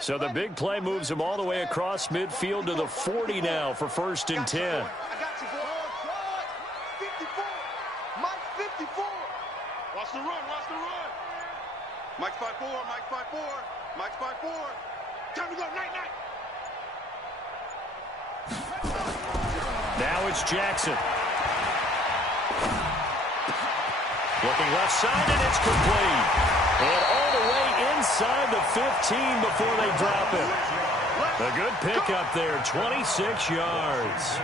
So the big play moves him all the way across midfield to the 40 now for 1st and 10. I got you, boy. 54. Mike 54. Watch the run. Watch the run. Mike's 5-4. Mike's 5-4. Mike's 5-4. Time to go. Night, night. Now it's Jackson. Looking left side, and it's complete. And all the way inside the 15 before they drop it. A good pickup there, 26 yards.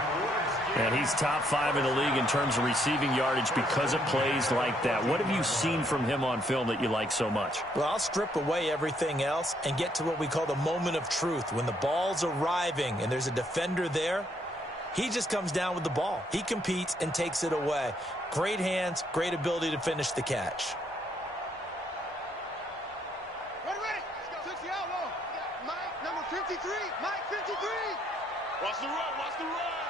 And he's top 5 in the league in terms of receiving yardage because of plays like that. What have you seen from him on film that you like so much? Well, I'll strip away everything else and get to what we call the moment of truth. When the ball's arriving and there's a defender there, he just comes down with the ball. He competes and takes it away. Great hands, great ability to finish the catch. Ready, ready. Let's go. 60 out low. Mike, number 53. Mike 53. Watch the run. Watch the run.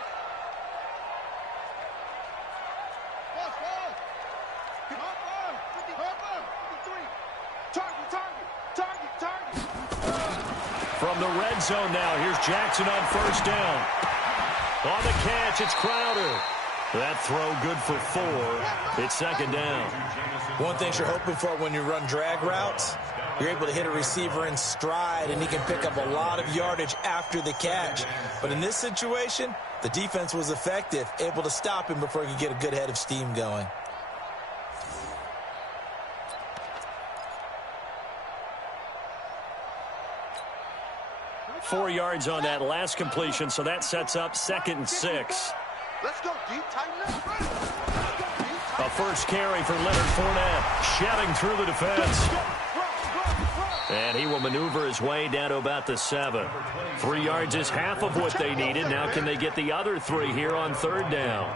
Watch, watch. Hopper. 53. Target, target, target, target. From the red zone now, here's Jackson on 1st down. On the catch, it's Crowder. That throw good for 4. It's 2nd down. One thing you're hoping for when you run drag routes, you're able to hit a receiver in stride, and he can pick up a lot of yardage after the catch. But in this situation, the defense was effective, able to stop him before he could get a good head of steam going. Four yards on that last completion, so that sets up 2nd and 6. Let's go deep, tighten up. A first carry for Leonard Fournette, shedding through the defense. And he will maneuver his way down to about the 7. 3 yards is half of what they needed. Now can they get the other 3 here on 3rd down?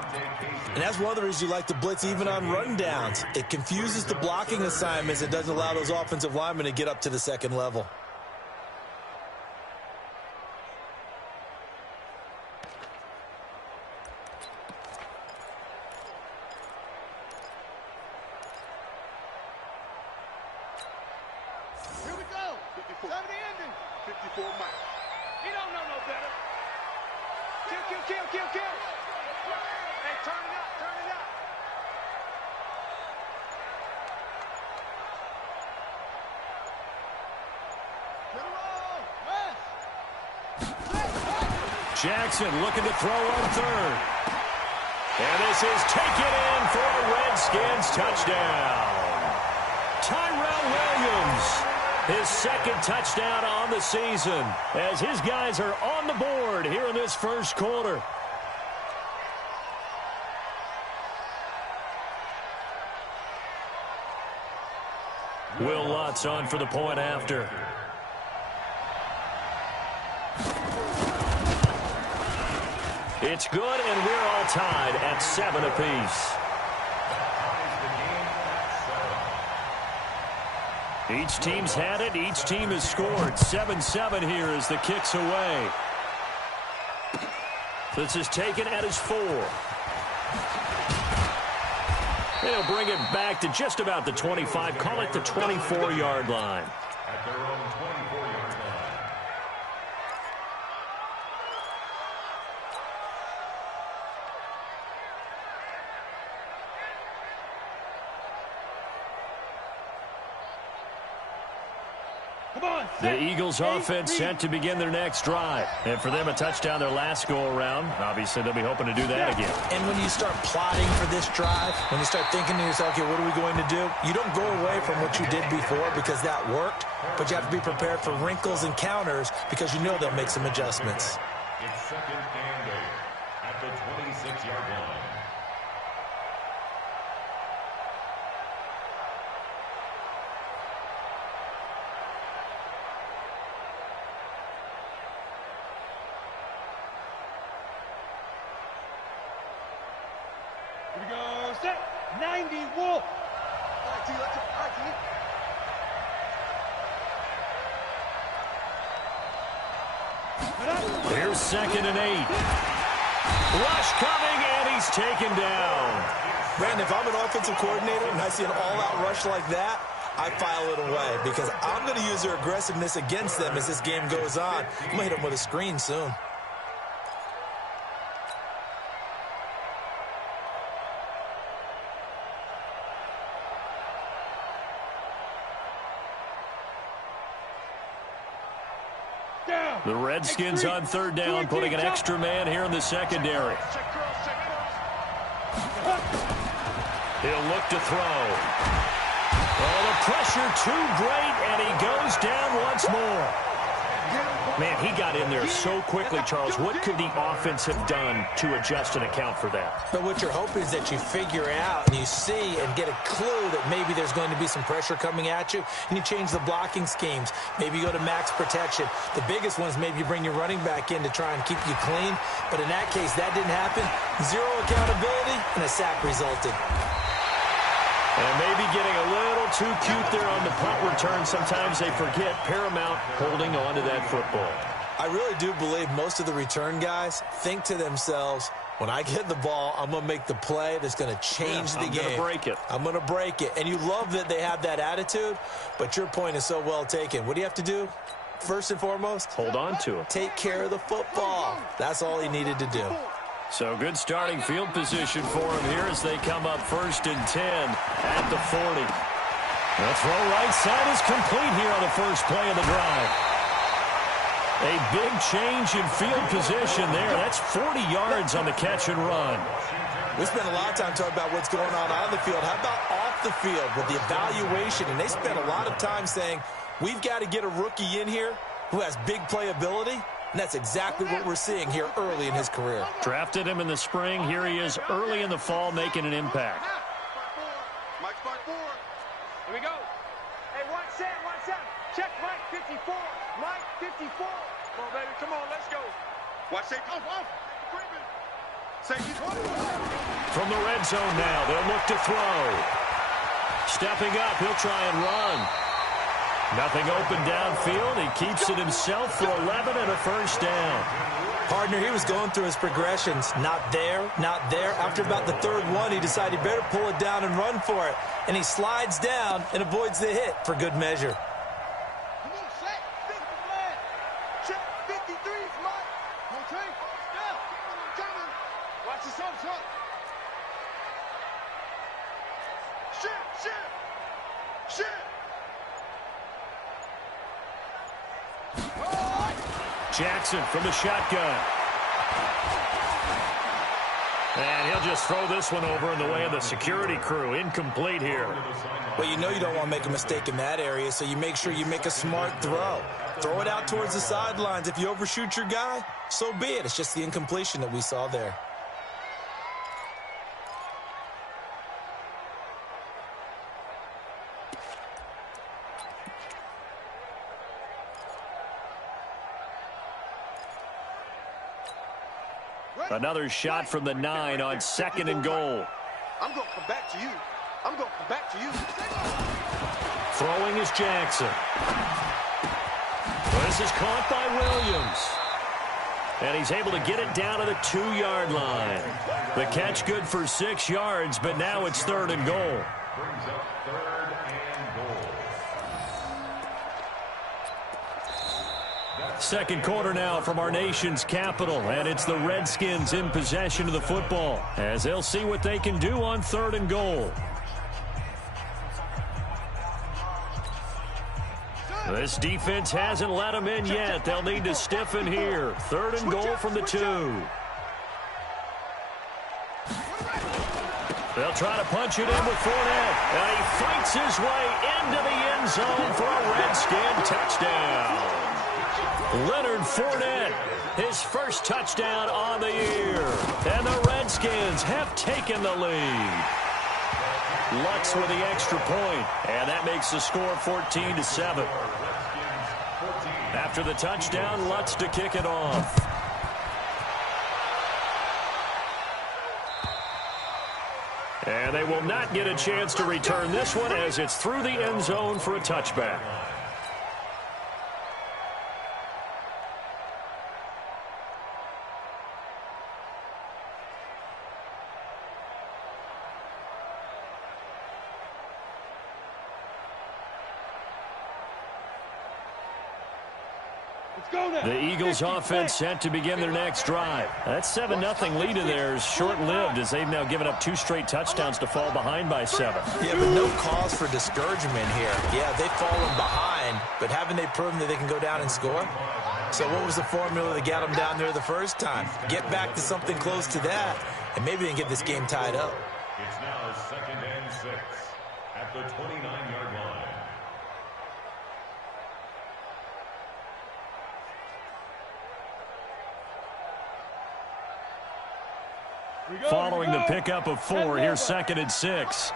And that's one of the reasons you like to blitz even on run downs. It confuses the blocking assignments. It doesn't allow those offensive linemen to get up to the 2nd level. Jackson looking to throw on 3rd. And this is taken in for a Redskins touchdown. Tyrell Williams, his 2nd touchdown on the season, as his guys are on the board here in this 1st quarter. Will Lutz on for the point after. It's good, and we're all tied at 7 apiece. Each team's had it. Each team has scored. 7-7 here as the kick's away. This is taken at his 4. And he'll bring it back to just about the 25. Call it the 24-yard line. At their own 24-yard line. The Eagles offense set to begin their next drive. And for them, a touchdown their last go-around. Obviously, they'll be hoping to do that again. And when you start plotting for this drive, when you start thinking to yourself, okay, what are we going to do? You don't go away from what you did before because that worked, but you have to be prepared for wrinkles and counters because you know they'll make some adjustments. It's 2nd and 8 at the 26-yard line. Here we go. Set. 90 Wolf. All right, T. Let's go. All right, T. Here's 2nd and 8. Rush coming, and he's taken down. Brandon, if I'm an offensive coordinator and I see an all-out rush like that, I file it away because I'm going to use their aggressiveness against them as this game goes on. I'm going to hit them with a screen soon. The Redskins on third down, putting an extra man here in the secondary. He'll look to throw. Oh, the pressure too great, and he goes down once more. Man, he got in there so quickly, Charles. What could the offense have done to adjust and account for that? But what you're hoping is that you figure out and you see and get a clue that maybe there's going to be some pressure coming at you, and you change the blocking schemes. Maybe you go to max protection. The biggest one is maybe you bring your running back in to try and keep you clean. But in that case, that didn't happen. Zero accountability, and a sack resulted. And maybe getting a little too cute there on the punt return. Sometimes they forget paramount holding on to that football. I really do believe most of the return guys think to themselves, when I get the ball, I'm going to make the play that's going to change the game. I'm going to break it. I'm going to break it. And you love that they have that attitude, but your point is so well taken. What do you have to do? First and foremost, hold on to it. Take care of the football. That's all he needed to do. So good starting field position for him here as they come up 1st and 10 at the 40. The throw right side is complete here on the first play of the drive. A big change in field position there. That's 40 yards on the catch and run. We spent a lot of time talking about what's going on the field. How about off the field with the evaluation? And they spent a lot of time saying, we've got to get a rookie in here who has big playability. And that's exactly what we're seeing here early in his career. Drafted him in the spring. Here he is early in the fall making an impact. Mike's 5-4. Here we go. Hey, 1-7, 1-7. Check Mike 54. Mike 54. Come on, baby. Come on, let's go. Watch safety. Off. Safety. From the red zone now, they'll look to throw. Stepping up, he'll try and run. Nothing open downfield. He keeps it himself for 11 and a first down. Partner, he was going through his progressions. Not there, not there. After about the third one, he decided he better pull it down and run for it. And he slides down and avoids the hit for good measure. Come on, set. 50 flag. Check 53's Mike. Okay. Down. Coming. Watch this up, son. Shit. Jackson from the shotgun. And he'll just throw this one over in the way of the security crew. Incomplete here. Well, you know you don't want to make a mistake in that area, so you make sure you make a smart throw. Throw it out towards the sidelines. If you overshoot your guy, so be it. It's just the incompletion that we saw there. Another shot from the 9 on 2nd and goal. I'm going to come back to you. Throwing is Jackson. This is caught by Williams. And he's able to get it down to the 2-yard line. The catch good for 6 yards, but now it's 3rd and goal. Brings up 3rd and goal. Second quarter now from our nation's capital, and it's the Redskins in possession of the football as they'll see what they can do on 3rd and goal. This defense hasn't let them in yet. They'll need to stiffen here. 3rd and goal from the 2. They'll try to punch it in with Fournette, and he fights his way into the end zone for a Redskin touchdown. Leonard Fournette, his first touchdown on the year. And the Redskins have taken the lead. Lutz with the extra point, and that makes the score 14-7. After the touchdown, Lutz to kick it off. And they will not get a chance to return this one as it's through the end zone for a touchback. The Eagles offense set to begin their next drive. That 7-0 lead of theirs short-lived as they've now given up 2 straight touchdowns to fall behind by 7. Yeah, but no cause for discouragement here. Yeah, they've fallen behind, but haven't they proven that they can go down and score? So what was the formula that got them down there the first time? Get back to something close to that, and maybe they can get this game tied up. It's now 2nd and 6 at the 29-yard line. Following the pickup of 4, here's 2nd and 6.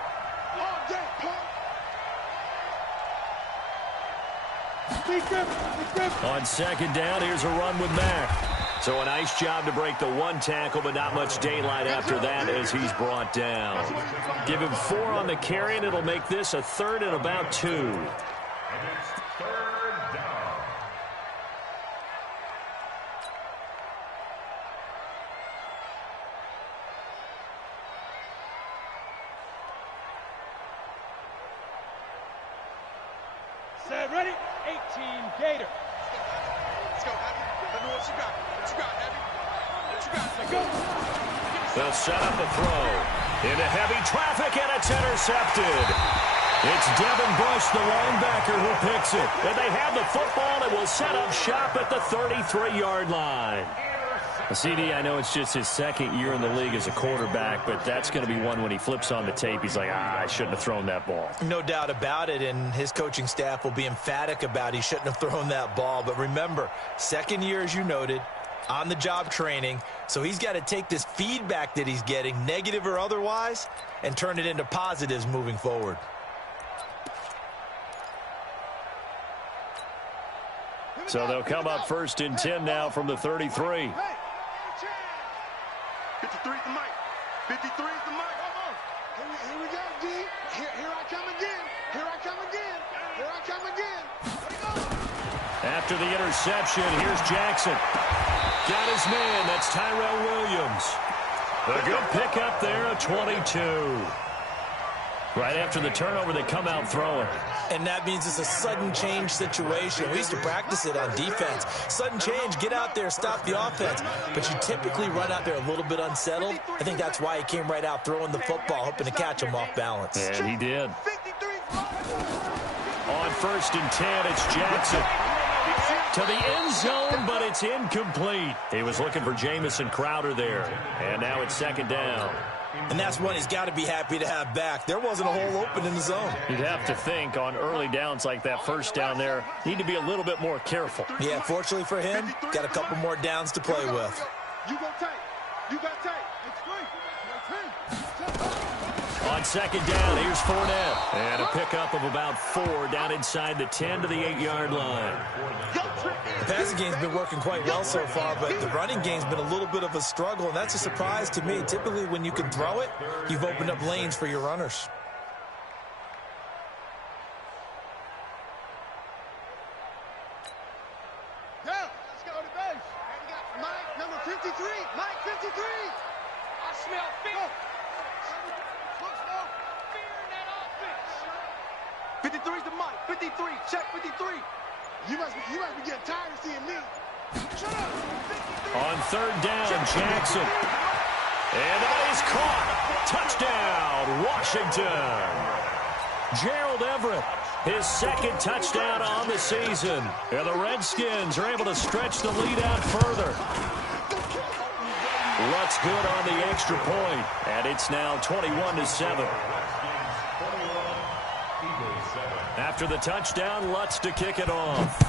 On 2nd down, here's a run with Mack. So a nice job to break the 1 tackle, but not much daylight after that as he's brought down. Give him 4 on the carry, and it'll make this a 3rd and about 2. And it's 3rd down. Set, ready? 18 Gator. Let's go, Heavy. Let me know what you got. What you got, Heavy? What you got? Let's go. They'll set up a throw. Into heavy traffic, and it's intercepted. It's Devin Bush, the linebacker, who picks it. And they have the football and will set up shop at the 33-yard line. CD, I know it's just his 2nd year in the league as a quarterback, but that's going to be one when he flips on the tape. He's like, I shouldn't have thrown that ball. No doubt about it, and his coaching staff will be emphatic about he shouldn't have thrown that ball. But remember, 2nd year, as you noted, on-the-job training, so he's got to take this feedback that he's getting, negative or otherwise, and turn it into positives moving forward. So they'll come up 1st and 10 now from the 33. 53 is the mic. 53 is the mic. Here we go, D. Here I come again. Here I come again. Here I come again. After the interception, here's Jackson. Got his man. That's Tyrell Williams. A good pickup there, a 22. Right after the turnover, they come out throwing. And that means it's a sudden change situation. We used to practice it on defense. Sudden change, get out there, stop the offense. But you typically run out there a little bit unsettled. I think that's why he came right out throwing the football, hoping to catch him off balance. And he did. On 1st and 10, it's Jackson. To the end zone, but it's incomplete. He was looking for Jamison Crowder there. And now it's 2nd down. And that's one he's got to be happy to have back. There wasn't a hole open in the zone. You'd have to think on early downs like that 1st down there, need to be a little bit more careful. Yeah, fortunately for him, got a couple more downs to play with. You go tight. You got tight. On 2nd down, here's Fournette. And a pickup of about 4 down inside the 10 to the 8-yard line. The passing game's been working quite well so far, but the running game's been a little bit of a struggle, and that's a surprise to me. Typically, when you can throw it, you've opened up lanes for your runners. Let's go to base. We got Mike, number 53. Mike, 53. I smell fear. Fear in that offense. 53 is the mic. 53. Check 53. You must be getting tired of seeing me. Shut up. 53. On 3rd down, Jackson. And that is caught. Touchdown, Washington. Gerald Everett, his 2nd touchdown on the season. And the Redskins are able to stretch the lead out further. Lutz good on the extra point, and it's now 21-7. After the touchdown, Lutz to kick it off.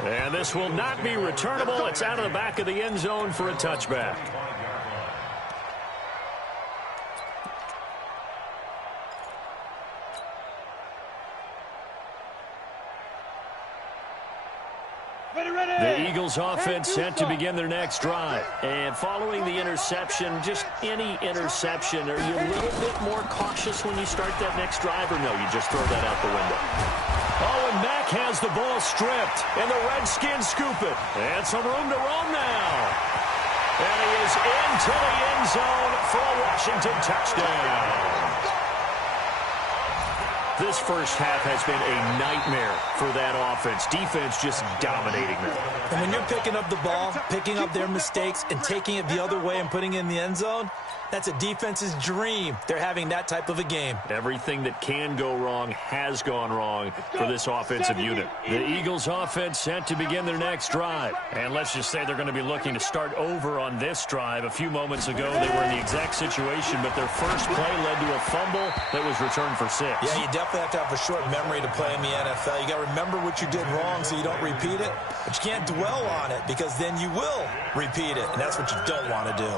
And this will not be returnable. It's out of the back of the end zone for a touchback. The Eagles offense set to begin their next drive. And following the interception, just any interception, are you a little bit more cautious when you start that next drive, or no, you just throw that out the window? Oh, and Mack has the ball stripped, and the Redskins scoop it. And some room to roam now. And he is into the end zone for a Washington touchdown. This first half has been a nightmare for that offense. Defense just dominating them. And when you're picking up the ball, picking up their mistakes, and taking it the other way and putting it in the end zone, that's a defense's dream. They're having that type of a game. Everything that can go wrong has gone wrong for this offensive unit. The Eagles offense set to begin their next drive. And let's just say they're going to be looking to start over on this drive. A few moments ago, they were in the exact situation, but their first play led to a fumble that was returned for 6. Yeah, you definitely have to have a short memory to play in the NFL. You got to remember what you did wrong so you don't repeat it, but you can't dwell on it because then you will repeat it, and that's what you don't want to do.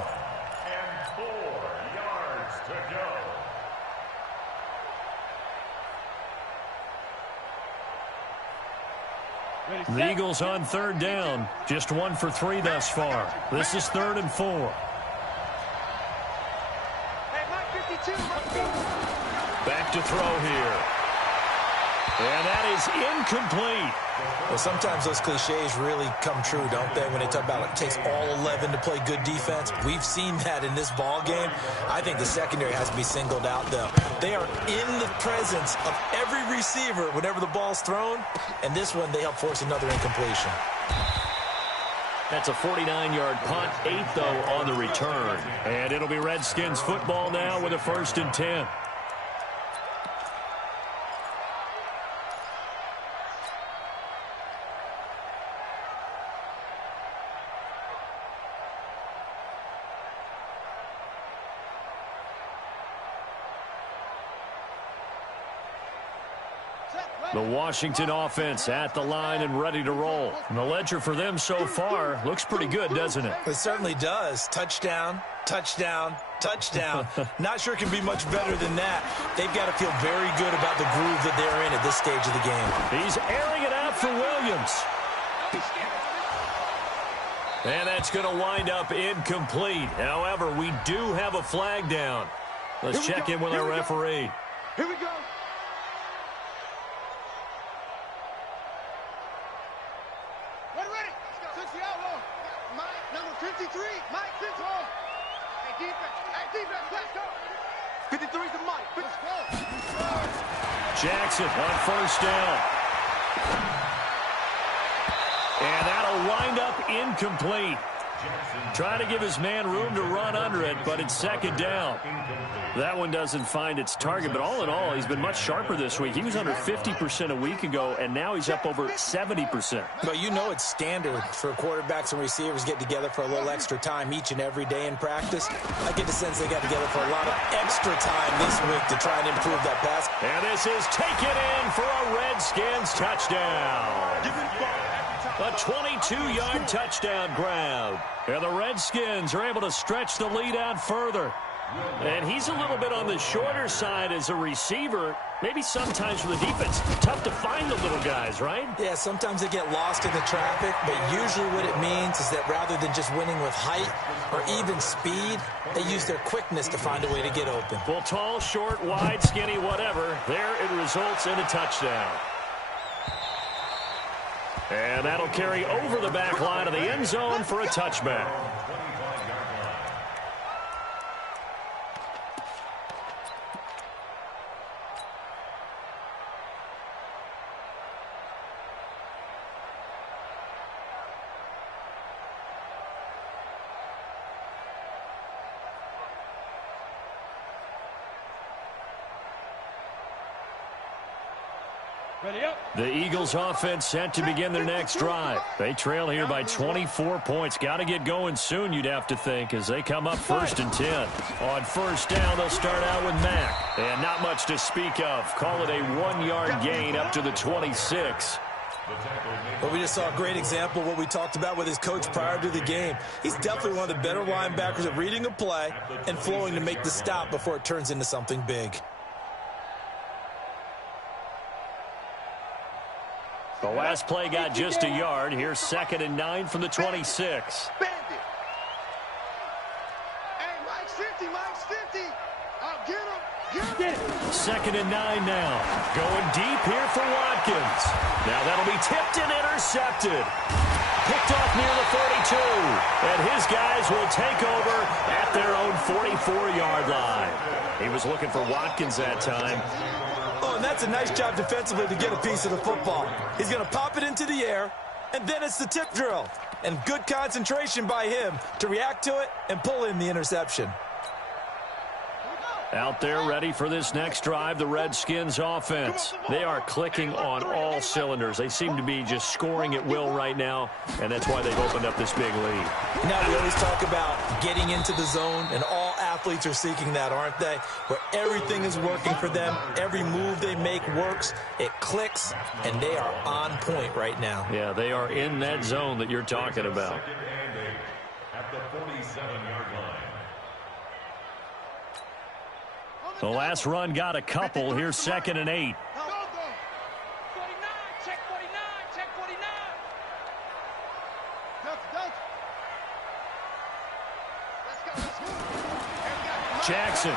The Eagles on third down. Just 1 for 3 thus far. This is 3rd and 4. Hey, Mike 52, Back to throw here. And that is incomplete. Well, sometimes those cliches really come true, don't they, when they talk about it takes all 11 to play good defense. We've seen that in this ball game. I think the secondary has to be singled out, though. They are in the presence of every receiver whenever the ball's thrown, and this one they help force another incompletion. That's a 49-yard punt, 8, though, on the return. And it'll be Redskins football now with a 1st and 10. The Washington offense at the line and ready to roll. And the ledger for them so far looks pretty good, doesn't it? It certainly does. Touchdown, touchdown, touchdown. Not sure it can be much better than that. They've got to feel very good about the groove that they're in at this stage of the game. He's airing it out for Williams. And that's going to wind up incomplete. However, we do have a flag down. Let's check in with our referee. Here we go. Jackson on first down. And that'll wind up incomplete. Trying to give his man room to run under it, but it's 2nd down. That one doesn't find its target, but all in all, he's been much sharper this week. He was under 50% a week ago, and now he's up over 70%. But you know it's standard for quarterbacks and receivers get together for a little extra time each and every day in practice. I get the sense they got together for a lot of extra time this week to try and improve that pass. And this is taken in for a Redskins touchdown. A 22-yard touchdown grab. And the Redskins are able to stretch the lead out further. And he's a little bit on the shorter side as a receiver. Maybe sometimes for the defense, tough to find the little guys, right? Yeah, sometimes they get lost in the traffic, but usually what it means is that rather than just winning with height or even speed, they use their quickness to find a way to get open. Well, tall, short, wide, skinny, whatever, there it results in a touchdown. And that'll carry over the back line of the end zone for a touchback. The Eagles offense set to begin their next drive. They trail here by 24 points. Got to get going soon, you'd have to think, as they come up 1st and 10. On first down, they'll start out with Mack. And not much to speak of. Call it a 1-yard gain up to the 26. Well, we just saw a great example of what we talked about with his coach prior to the game. He's definitely one of the better linebackers at reading a play and flowing to make the stop before it turns into something big. The last play got just a yard. Here's 2nd and 9 from the 26. Hey, Mike's 50, Mike's 50. I'll get him. 2nd and 9 now. Going deep here for Watkins. Now that'll be tipped and intercepted. Picked off near the 42. And his guys will take over at their own 44-yard line. He was looking for Watkins that time. Oh, and that's a nice job defensively to get a piece of the football. He's going to pop it into the air, and then it's the tip drill. And good concentration by him to react to it and pull in the interception. Out there ready for this next drive, the Redskins offense. They are clicking on all cylinders. They seem to be just scoring at will right now, and that's why they've opened up this big lead. Now we always talk about getting into the zone, and all athletes are seeking that, aren't they? Where everything is working for them, every move they make works, it clicks, and they are on point right now. Yeah, they are in that zone that you're talking about. At the 47-yard line. The last run got a couple. Here's 2nd and 8. 49, check 49, check 49. Jackson.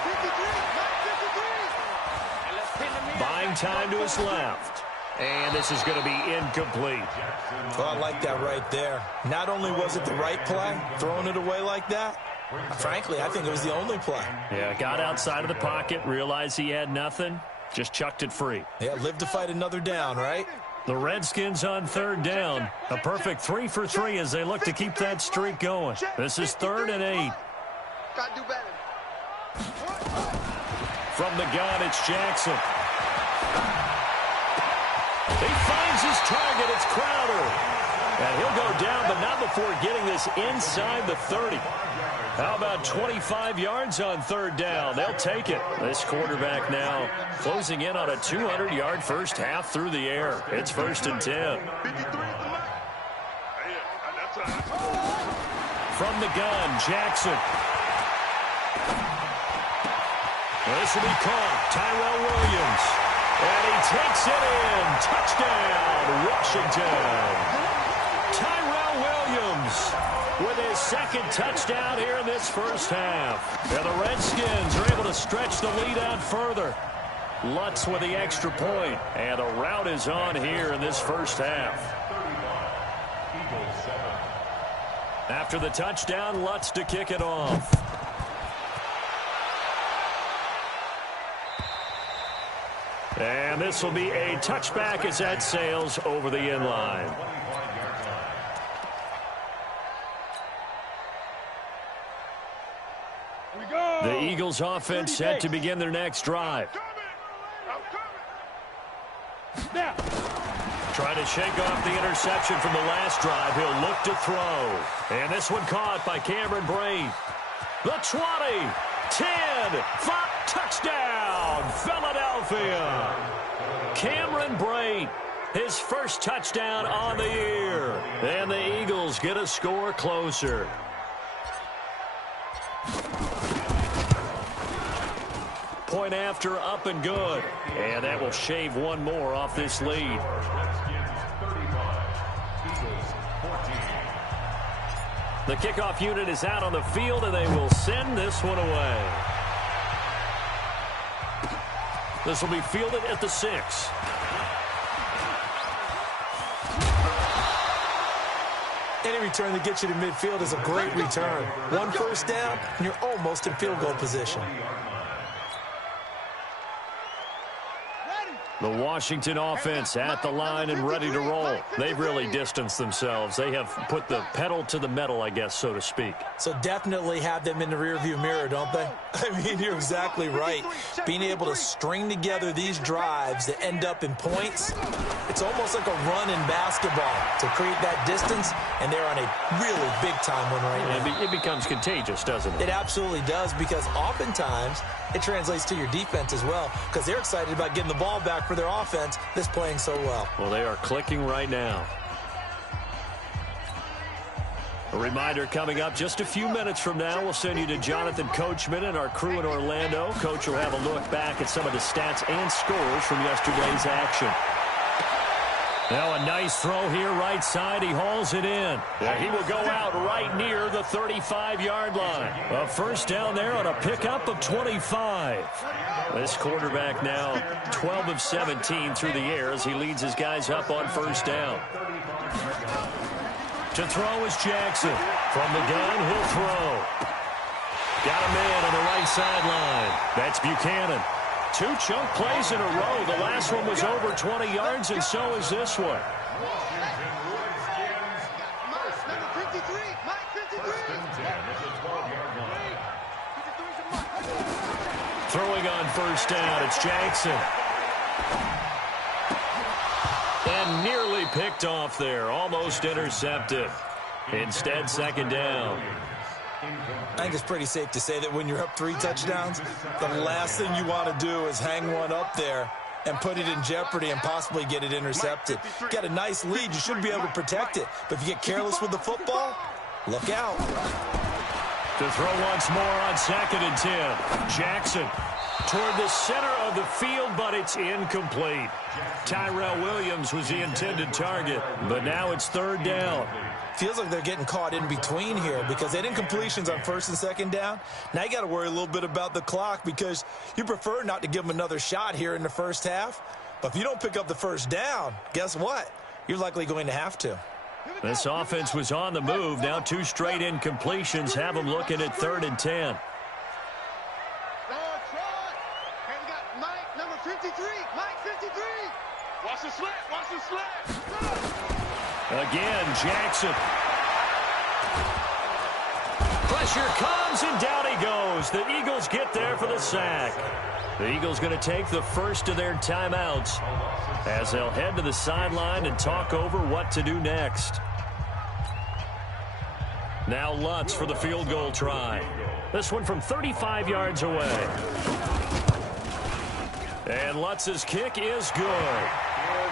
Buying time to his left. And this is going to be incomplete. Well, I like that right there. Not only was it the right play, throwing it away like that, frankly, I think it was the only play. Yeah, got outside of the pocket, realized he had nothing, just chucked it free. Yeah, live to fight another down, right? The Redskins on 3rd down. A perfect 3 for 3 as they look to keep that streak going. This is 3rd and 8. Gotta do better. From the gun, it's Jackson. He finds his target. It's Crowder. And he'll go down, but not before getting this inside the 30. How about 25 yards on 3rd down? They'll take it. This quarterback now closing in on a 200-yard first half through the air. It's 1st and 10. From the gun, Jackson. This will be caught. Tyrell Williams. And he takes it in. Touchdown, Washington. Tyrell Williams with his 2nd touchdown here in this first half. And the Redskins are able to stretch the lead out further. Lutz with the extra point. And the rout is on here in this first half. After the touchdown, Lutz to kick it off. And this will be a touchback as that sails over the end line. The Eagles offense set to begin their next drive. Trying to shake off the interception from the last drive. He'll look to throw. And this one caught by Cameron Brate. The 20, 10, 5, touchdown, Philadelphia. Cameron Brate, his first touchdown on the year. And the Eagles get a score closer. Point after, up and good. And that will shave one more off this lead. The kickoff unit is out on the field, and they will send this one away. This will be fielded at the 6. Any return that gets you to midfield is a great return. One first down, and you're almost in field goal position. The Washington offense at the line and ready to roll. They've really distanced themselves. They have put the pedal to the metal, I guess, so to speak. So definitely have them in the rearview mirror, don't they? I mean, you're exactly right. Being able to string together these drives that end up in points, it's almost like a run in basketball to create that distance, and they're on a really big-time one right now. It becomes contagious, doesn't it? It absolutely does, because oftentimes it translates to your defense as well, because they're excited about getting the ball back for their offense that's playing so well. Well, they are clicking right now. A reminder coming up just a few minutes from now, we'll send you to Jonathan Coachman and our crew in Orlando. Coach will have a look back at some of the stats and scores from yesterday's action. Now a nice throw here right side. He hauls it in. He will go out right near the 35-yard line. A first down there on a pickup of 25. This quarterback now 12 of 17 through the air as he leads his guys up on first down. To throw is Jackson. From the gun, he'll throw. Got a man on the right sideline. That's Buchanan. 2 chunk plays in a row. The last one was over 20 yards, and so is this one. Throwing on first down, it's Jackson. And nearly picked off there, almost intercepted. Instead, second down. I think it's pretty safe to say that when you're up 3 touchdowns, the last thing you want to do is hang one up there and put it in jeopardy and possibly get it intercepted. Got a nice lead, you should be able to protect it. But if you get careless with the football, look out. To throw once more on 2nd and 10. Jackson toward the center of the field, but it's incomplete. Tyrell Williams was the intended target, but now it's 3rd down. Feels like they're getting caught in between here because they didn't completions on 1st and 2nd down. Now you got to worry a little bit about the clock because you prefer not to give them another shot here in the first half. But if you don't pick up the 1st down, guess what? You're likely going to have to. This offense was on the move. Now 2 straight incompletions have them looking at 3rd and 10. Number 53, Mike 53. Watch the slant, watch the slant. Again, Jackson. Pressure comes, and down he goes. The Eagles get there for the sack. The Eagles going to take the first of their timeouts as they'll head to the sideline and talk over what to do next. Now Lutz for the field goal try. This one from 35 yards away. And Lutz's kick is good.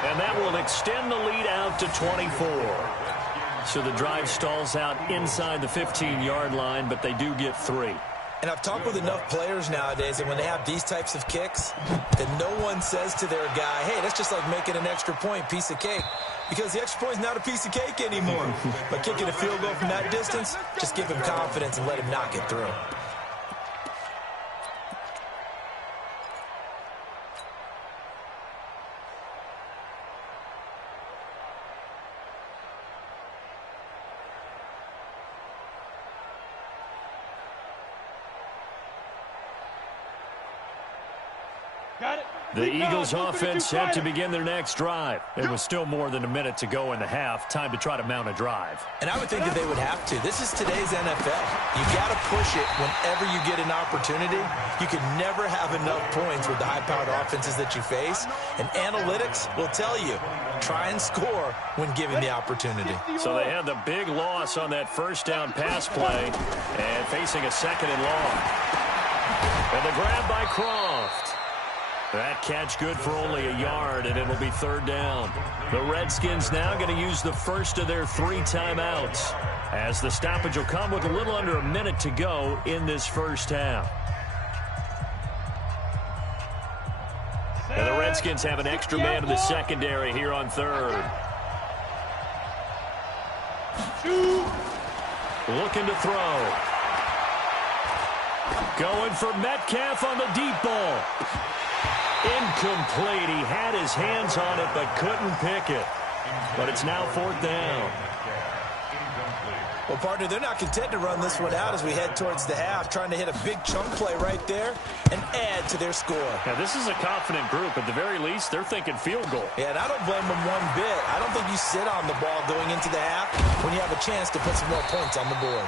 And that will extend the lead out to 24. So the drive stalls out inside the 15-yard line, but they do get 3. And I've talked with enough players nowadays that when they have these types of kicks, that no one says to their guy, hey, that's just like making an extra point, piece of cake. Because the extra point is not a piece of cake anymore. But kicking a field goal from that distance, just give him confidence and let him knock it through. The Eagles offense set to begin their next drive. It was still more than a minute to go in the half. Time to try to mount a drive. And I would think that they would have to. This is today's NFL. You got to push it whenever you get an opportunity. You can never have enough points with the high-powered offenses that you face. And analytics will tell you, try and score when given the opportunity. So they had the big loss on that first down pass play and facing a 2nd and long. And the grab by Croft. That catch good for only a yard, and it'll be 3rd down. The Redskins now going to use the first of their 3 timeouts, as the stoppage will come with a little under a minute to go in this first half. And the Redskins have an extra man in the secondary here on 3rd. Looking to throw. Going for Metcalf on the deep ball. Incomplete. He had his hands on it but couldn't pick it. But it's now 4th down. Well, partner, they're not content to run this one out as we head towards the half, trying to hit a big chunk play right there and add to their score. Now, this is a confident group. At the very least, they're thinking field goal. Yeah, and I don't blame them one bit. I don't think you sit on the ball going into the half when you have a chance to put some more points on the board.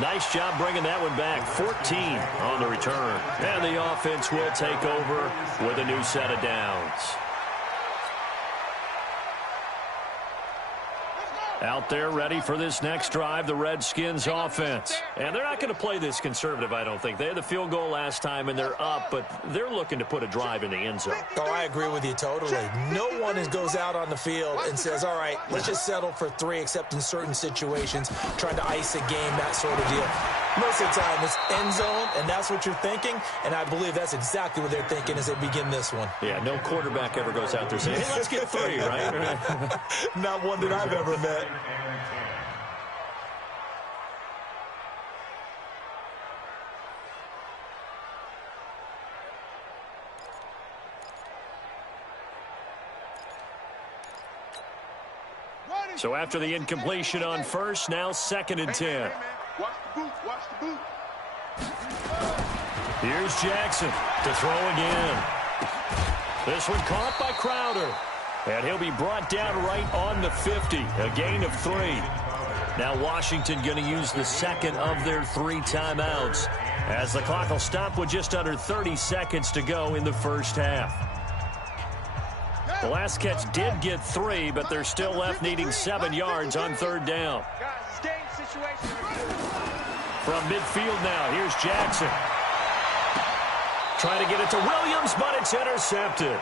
Nice job bringing that one back. 14 on the return. And the offense will take over with a new set of downs. Out there ready for this next drive, the Redskins offense. And they're not going to play this conservative, I don't think. They had the field goal last time, and they're up, but they're looking to put a drive in the end zone. Oh, I agree with you totally. No one goes out on the field and says, all right, let's just settle for 3, except in certain situations, trying to ice a game, that sort of deal. Most of the time, it's end zone, and that's what you're thinking, and I believe that's exactly what they're thinking as they begin this one. Yeah, no quarterback ever goes out there saying, hey, let's get 3, right? Not one that I've ever met. So after the incompletion on first, now 2nd and 10. Watch the boot, watch the boot. Here's Jackson to throw again. This one caught by Crowder. And he'll be brought down right on the 50. A gain of 3. Now Washington going to use the second of their 3 timeouts, as the clock will stop with just under 30 seconds to go in the first half. The last catch did get 3, but they're still left needing 7 yards on 3rd down. From midfield now, here's Jackson. Trying to get it to Williams, but it's intercepted.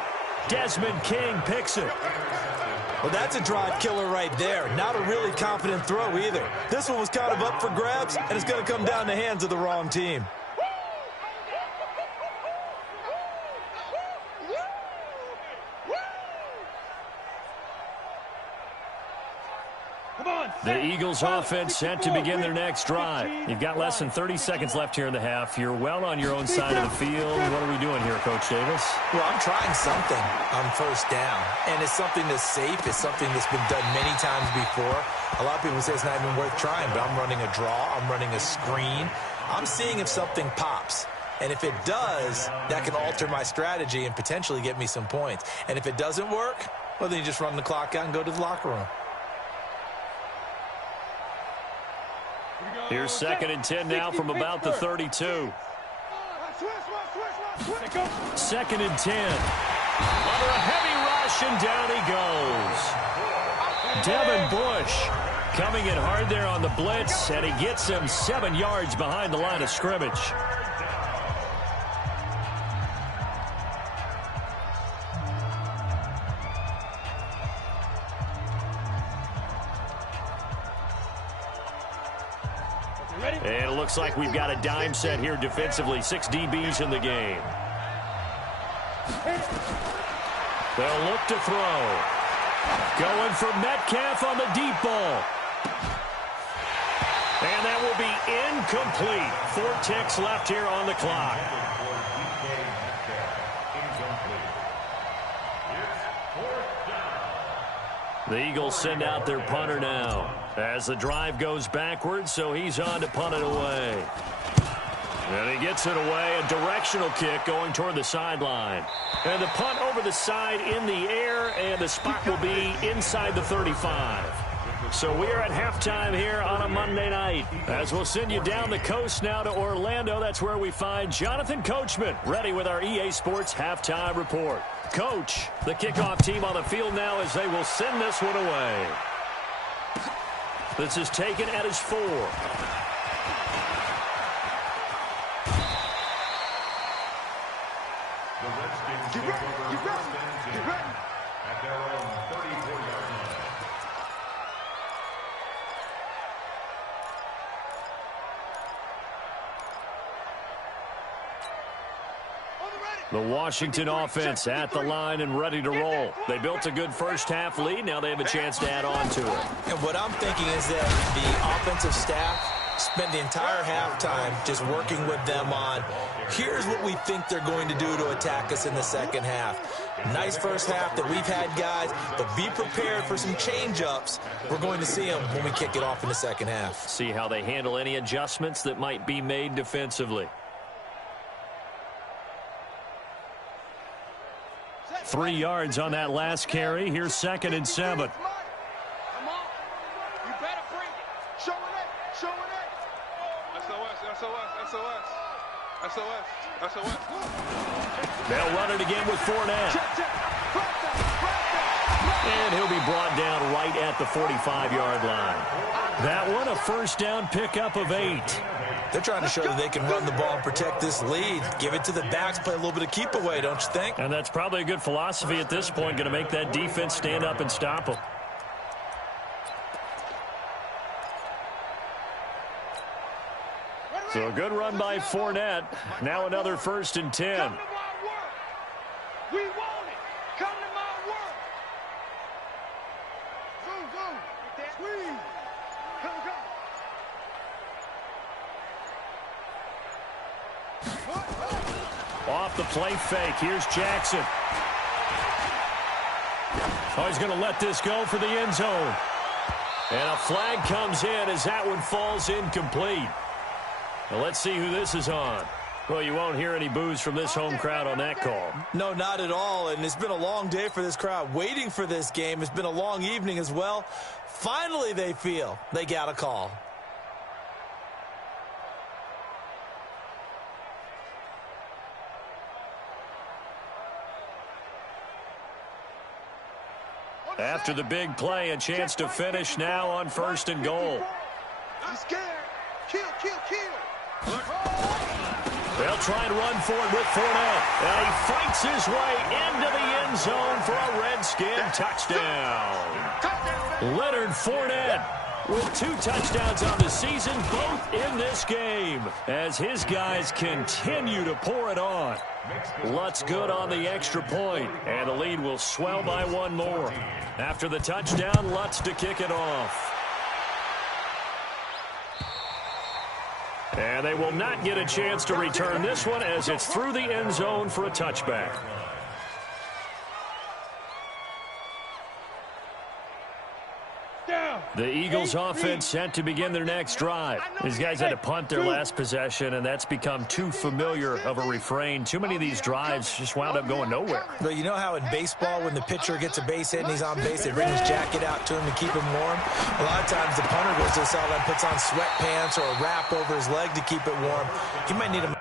Desmond King picks it. Well, that's a drive killer right there. Not a really confident throw either. This one was kind of up for grabs, and it's going to come down the hands of the wrong team. The Eagles offense set to begin their next drive. You've got less than 30 seconds left here in the half. You're well on your own side of the field. What are we doing here, Coach Davis? Well, I'm trying something on 1st down, and it's something that's safe. It's something that's been done many times before. A lot of people say it's not even worth trying, but I'm running a draw. I'm running a screen. I'm seeing if something pops. And if it does, that can alter my strategy and potentially get me some points. And if it doesn't work, well, then you just run the clock out and go to the locker room. Here's 2nd and 10 now from about the 32. 2nd and 10. Under a heavy rush, and down he goes. Devin Bush coming in hard there on the blitz, and he gets him 7 yards behind the line of scrimmage. And it looks like we've got a dime set here defensively. 6 DBs in the game. They'll look to throw. Going for Metcalf on the deep ball. And that will be incomplete. 4 ticks left here on the clock. The Eagles send out their punter now as the drive goes backwards, so he's on to punt it away. And he gets it away, a directional kick going toward the sideline. And the punt over the side in the air, and the spot will be inside the 35. So we're at halftime here on a Monday night. As we'll send you down the coast now to Orlando, that's where we find Jonathan Coachman, ready with our EA Sports halftime report. Coach, the kickoff team on the field now as they will send this one away. This is taken at his 4. The Redskins take over first and 10 at their own 34-yard line. The Washington offense at the line and ready to roll. They built a good first half lead. Now they have a chance to add on to it. And what I'm thinking is that the offensive staff spend the entire halftime just working with them on, here's what we think they're going to do to attack us in the second half. Nice first half that we've had, guys, but be prepared for some change-ups. We're going to see them when we kick it off in the second half. See how they handle any adjustments that might be made defensively. 3 yards on that last carry. Here's 2nd and 7. Come on. You better bring it. Show it. SOS. They'll run it again with Fournette. And he'll be brought down right at the 45-yard line. That one, a first down pickup of 8. They're trying to show that they can run the ball and protect this lead. Give it to the backs, play a little bit of keep away, don't you think? And that's probably a good philosophy at this point, going to make that defense stand up and stop them. So a good run by Fournette. Now another 1st and 10. Come to my work. We want it. Come to my work. Go. Squeeze. Come. Off the play fake. Here's Jackson. Oh, he's going to let this go for the end zone. And a flag comes in as that one falls incomplete. Now let's see who this is on. Well, you won't hear any boos from this home crowd on that call. No, not at all, and it's been a long day for this crowd waiting for this game. It's been a long evening as well. Finally, they feel they got a call. After the big play, a chance to finish now on 1st and goal. I'm scared. Kill. They'll try and run for it with Fournette. And he fights his way into the end zone for a Redskin touchdown. Leonard Fournette with 2 touchdowns on the season, both in this game, as his guys continue to pour it on. Lutz good on the extra point, and the lead will swell by 1 more. After the touchdown, Lutz to kick it off. And they will not get a chance to return this one as it's through the end zone for a touchback. The Eagles offense set to begin their next drive. These guys had to punt their last possession, and that's become too familiar of a refrain. Too many of these drives just wound up going nowhere. But you know how in baseball, when the pitcher gets a base hit and he's on base, they bring his jacket out to him to keep him warm? A lot of times the punter goes to the sideline, puts on sweatpants or a wrap over his leg to keep it warm. He might need a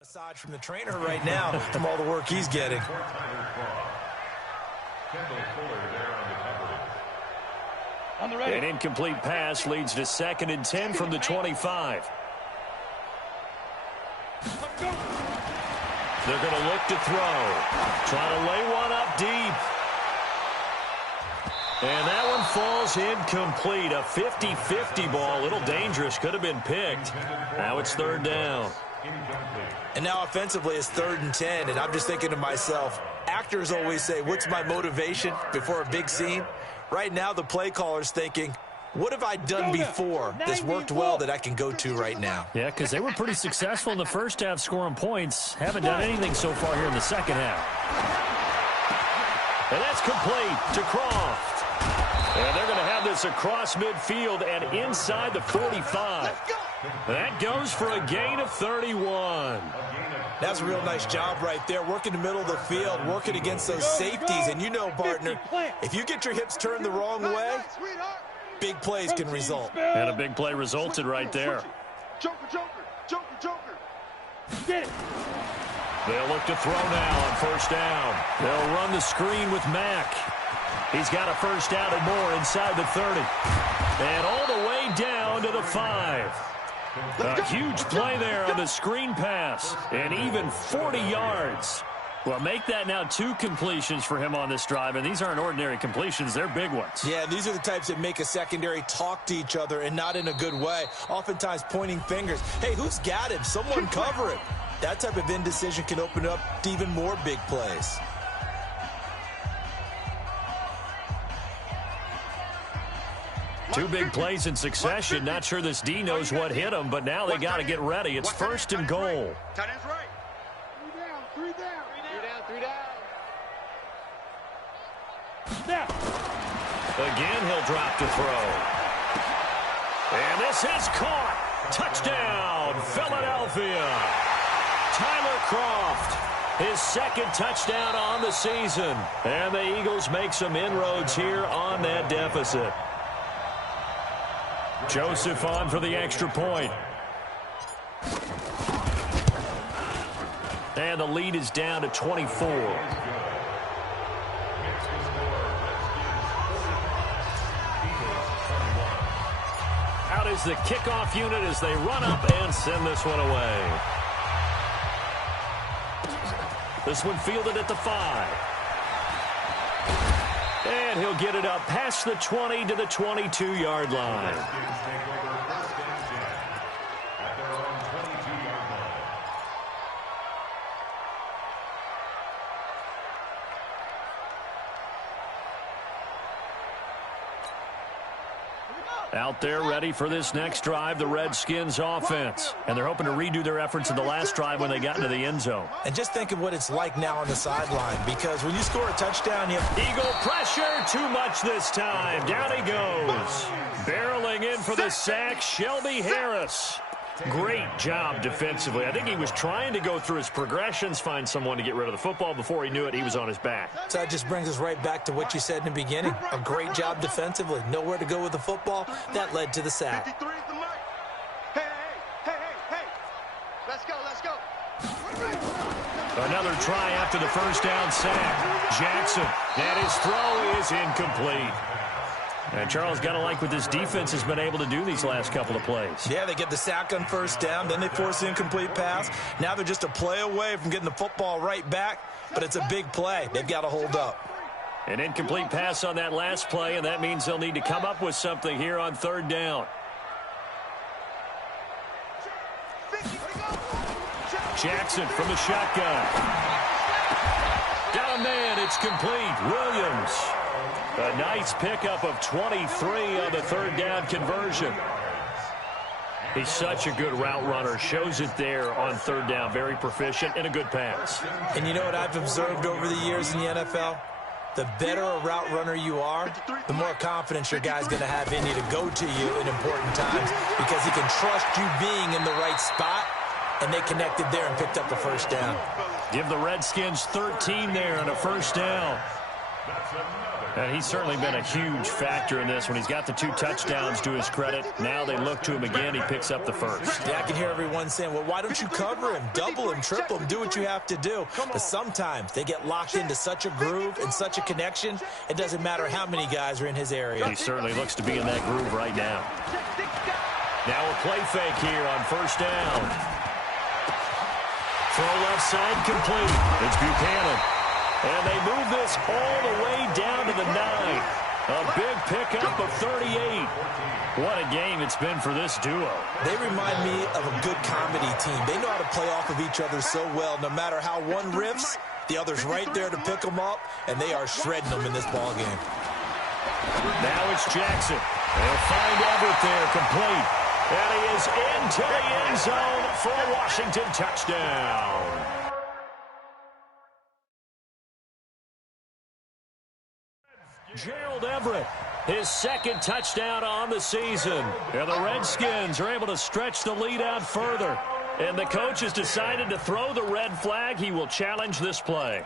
massage from the trainer right now from all the work he's getting. An incomplete pass leads to 2nd and 10 from the 25. They're going to look to throw. Trying to lay one up deep. And that one falls incomplete. A 50-50 ball. A little dangerous. Could have been picked. Now it's 3rd down. And now offensively it's 3rd and 10, and I'm just thinking to myself, actors always say, what's my motivation before a big scene? Right now the play caller's thinking, what have I done before this worked well that I can go to right now? Yeah, because they were pretty successful in the first half scoring points. Haven't done anything so far here in the second half. And that's complete to Croft. And they're going to have this across midfield and inside the 45. That goes for a gain of 31. That's a real nice job right there, working the middle of the field, working against those safeties. And you know, partner, if you get your hips turned the wrong way, big plays can result. And a big play resulted right there. Joker. Get it. They'll look to throw now on 1st down. They'll run the screen with Mack. He's got a 1st down and more inside the 30. And all the way down to the 5. A huge play there on the screen pass. And even 40 yards. Well, make that now 2 completions for him on this drive. And these aren't ordinary completions. They're big ones. Yeah, these are the types that make a secondary talk to each other and not in a good way. Oftentimes pointing fingers. Hey, who's got him? Someone cover it. That type of indecision can open up to even more big plays. Two big plays in succession. Not sure this D knows what hit him, but now they got to get ready. It's 1st and goal. Tight end's right. 3 down. Now. Again, he'll drop to throw. And this is caught. Touchdown, Philadelphia. Tyler Croft, his 2nd touchdown on the season. And the Eagles make some inroads here on that deficit. Joseph on for the extra point. And the lead is down to 24. Out is the kickoff unit as they run up and send this one away. This one fielded at the 5. And he'll get it up past the 20 to the 22-yard line. Out there ready for this next drive, the Redskins offense. And they're hoping to redo their efforts in the last drive when they got into the end zone. And just think of what it's like now on the sideline, because when you score a touchdown, you have Eagle pressure, too much this time. Down he goes. Barreling in for the sack, Shelby Harris. Great job defensively. I think he was trying to go through his progressions, find someone to get rid of the football. Before he knew it, he was on his back. So that just brings us right back to what you said in the beginning. A great job defensively. Nowhere to go with the football. That led to the sack. 53 is the mic. Hey. Let's go. Another try after the first down sack. Jackson, and his throw is incomplete. And Charles, got to like what this defense has been able to do these last couple of plays. Yeah, they get the sack on first down, then they force the incomplete pass. Now they're just a play away from getting the football right back, but it's a big play. They've got to hold up. An incomplete pass on that last play, and that means they'll need to come up with something here on third down. Jackson from the shotgun. Got a man, it's complete. Williams. A nice pickup of 23 on the third down conversion. He's such a good route runner. Shows it there on third down. Very proficient and a good pass. And you know what I've observed over the years in the NFL? The better a route runner you are, the more confidence your guy's going to have in you to go to you in important times, because he can trust you being in the right spot, and they connected there and picked up a first down. Give the Redskins 13 there on a first down. And he's certainly been a huge factor in this. When he's got the 2 touchdowns to his credit, now they look to him again. He picks up the first. Yeah, I can hear everyone saying, well, why don't you cover him, double him, triple him, do what you have to do. But sometimes they get locked into such a groove and such a connection, it doesn't matter how many guys are in his area. He certainly looks to be in that groove right now. Now a play fake here on first down. Throw left side complete. It's Buchanan. And they move this all the way down to the 9. A big pickup of 38. What a game it's been for this duo. They remind me of a good comedy team. They know how to play off of each other so well. No matter how one riffs, the other's right there to pick them up, and they are shredding them in this ball game. Now it's Jackson. They'll find Everett there, complete. And he is into the end zone for a Washington touchdown. Gerald Everett, his second touchdown on the season. And the Redskins are able to stretch the lead out further. And the coach has decided to throw the red flag. He will challenge this play.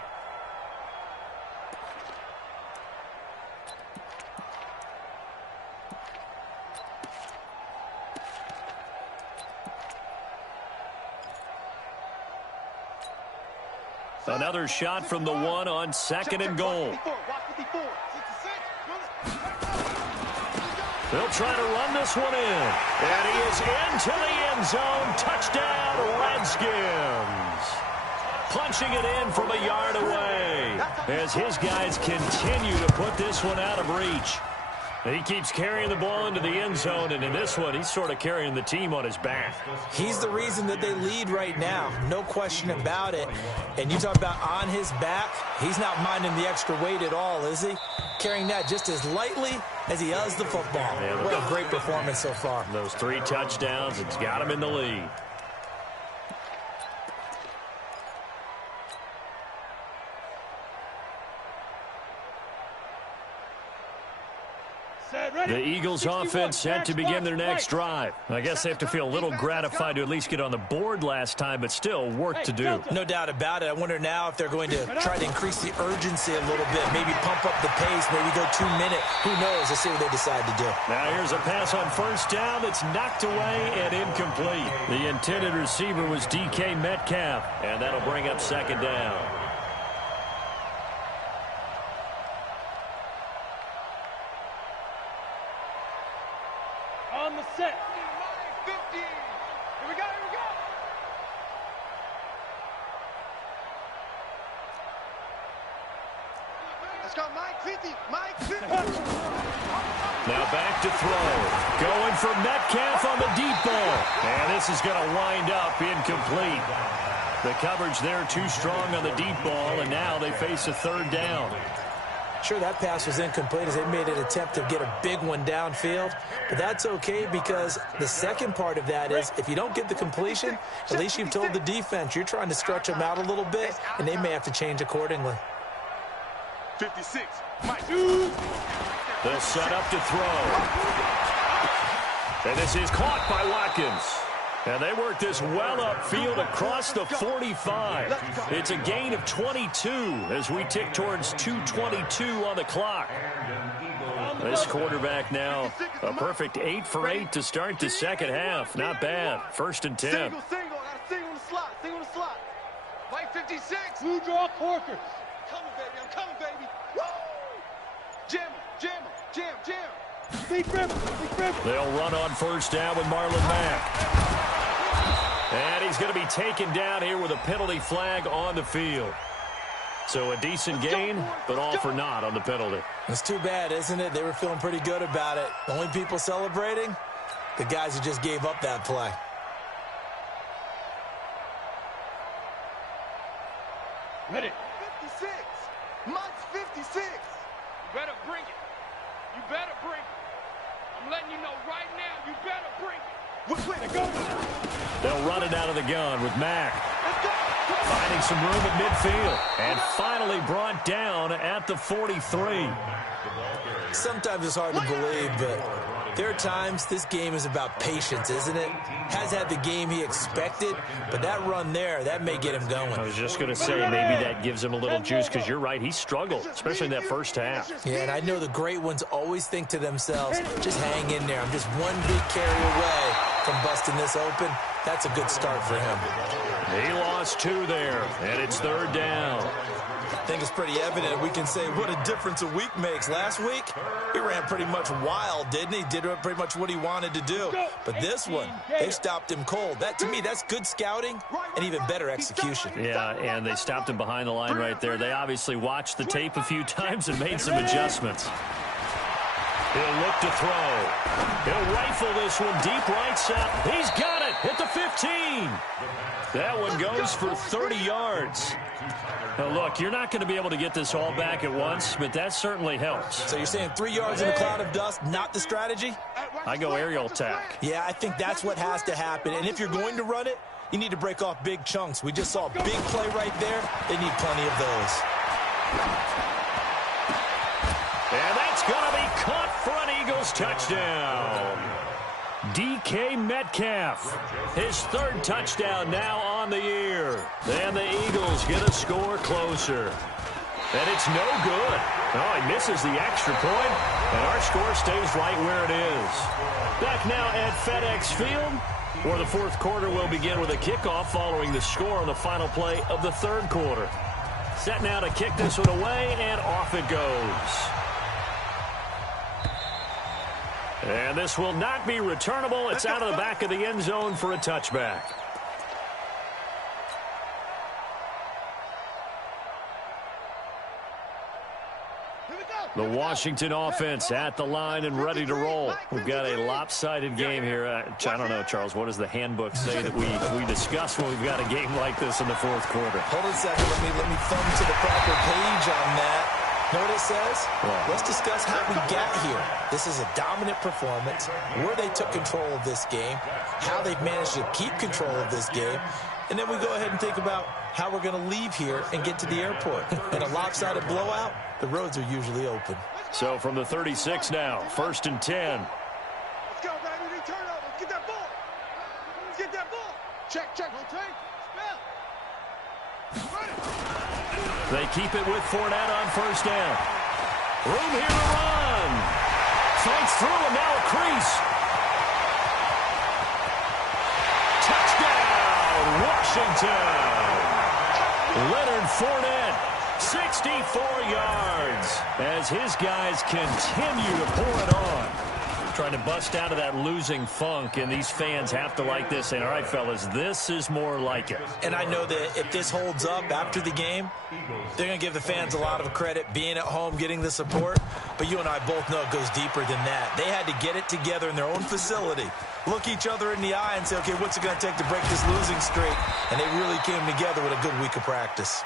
Another shot from the 1 on 2nd and goal. They'll try to run this one in. And he is into the end zone. Touchdown, Redskins. Punching it in from a yard away as his guys continue to put this one out of reach. He keeps carrying the ball into the end zone, and in this one, he's sort of carrying the team on his back. He's the reason that they lead right now. No question about it. And you talk about on his back, he's not minding the extra weight at all, is he? Carrying that just as lightly as he does the football. Yeah, what a great performance so far. Those 3 touchdowns, it's got him in the lead. The Eagles offense set to begin their next drive. I guess they have to feel a little gratified to at least get on the board last time, but still work to do. No doubt about it. I wonder now if they're going to try to increase the urgency a little bit, maybe pump up the pace, maybe go 2 minute. Who knows? Let's see what they decide to do. Now here's a pass on first down that's knocked away and incomplete. The intended receiver was DK Metcalf, and that'll bring up 2nd down. On the set. 50. Here we go. Let's go, Mike 50. Mike 50. Now back to throw. Going for Metcalf on the deep ball. And this is going to wind up incomplete. The coverage there too strong on the deep ball, and now they face a 3rd down. Sure, that pass was incomplete as they made an attempt to get a big one downfield, but that's okay because the second part of that is if you don't get the completion, at least you've told the defense you're trying to stretch them out a little bit, and they may have to change accordingly. 56. Mike. They'll set up to throw. And this is caught by Watkins. And they work this well upfield across the 45. It's a gain of 22 as we tick towards 2:22 on the clock. This quarterback now a perfect 8 for 8 to start the second half. Not bad. 1st and 10. Single. Single on the slot. Single on the slot. Mike 56. Blue draw Corker. Coming, baby. I'm coming, baby. Woo! Jam. Big rip. They'll run on 1st down with Marlon Mack. And he's going to be taken down here with a penalty flag on the field. So a decent gain, but all for naught on the penalty. It's too bad, isn't it? They were feeling pretty good about it. The only people celebrating, the guys who just gave up that play. Ready. 56. Mike's 56. You better bring it. I'm letting you know right now, you better bring it. Which way to go? They'll run it out of the gun with Mack. Finding some room at midfield. And finally brought down at the 43. Sometimes it's hard to believe, but there are times this game is about patience, isn't it? Has had the game he expected, but that run there, that may get him going. I was just going to say maybe that gives him a little juice because you're right, he struggled, especially in that first half. Yeah, and I know the great ones always think to themselves, just hang in there. I'm just one big carry away from busting this open. That's a good start for him. He lost 2 there, and it's 3rd down. I think it's pretty evident we can say what a difference a week makes. Last week, he ran pretty much wild, didn't he? Did pretty much what he wanted to do. But this one, they stopped him cold. That, to me, that's good scouting and even better execution. Yeah, and they stopped him behind the line right there. They obviously watched the tape a few times and made some adjustments. He'll look to throw. He'll rifle this one deep right side. He's got it at the 15. That one goes for 30 yards. Now, look, you're not going to be able to get this all back at once, but that certainly helps. So you're saying 3 yards in a cloud of dust, not the strategy? I go aerial attack. Yeah, I think that's what has to happen. And if you're going to run it, you need to break off big chunks. We just saw a big play right there. They need plenty of those. And that's going to be caught for an Eagles touchdown. DK Metcalf, his 3rd touchdown now on the year. And the Eagles get a score closer. And it's no good. Oh, he misses the extra point, and our score stays right where it is. Back now at FedEx Field, where the 4th quarter will begin with a kickoff following the score on the final play of the 3rd quarter. Set now to kick this one away, and off it goes. And this will not be returnable. It's out of the back of the end zone for a touchback. The Washington offense at the line and ready to roll. We've got a lopsided game here. I don't know, Charles, what does the handbook say that we discuss when we've got a game like this in the 4th quarter? Hold on a second. Let me thumb to the proper page on that. Know what it says? What? Let's discuss how we got here. This is a dominant performance, where they took control of this game, how they've managed to keep control of this game, and then we go ahead and think about how we're going to leave here and get to the airport. In a lopsided blowout, the roads are usually open. So from the 36 now, 1st and 10. Let's go, baby. They turn over. Let's get that ball. Let's get that ball. Check. Rotate. Spell. They keep it with Fournette on 1st down. Room here to run. Fights through and now a crease. Touchdown, Washington. Leonard Fournette, 64 yards as his guys continue to pour it on. Trying to bust out of that losing funk, and these fans have to like this. And all right, fellas, this is more like it. And I know that if this holds up after the game, they're going to give the fans a lot of credit, being at home, getting the support. But you and I both know it goes deeper than that. They had to get it together in their own facility, look each other in the eye and say, okay, what's it going to take to break this losing streak? And they really came together with a good week of practice.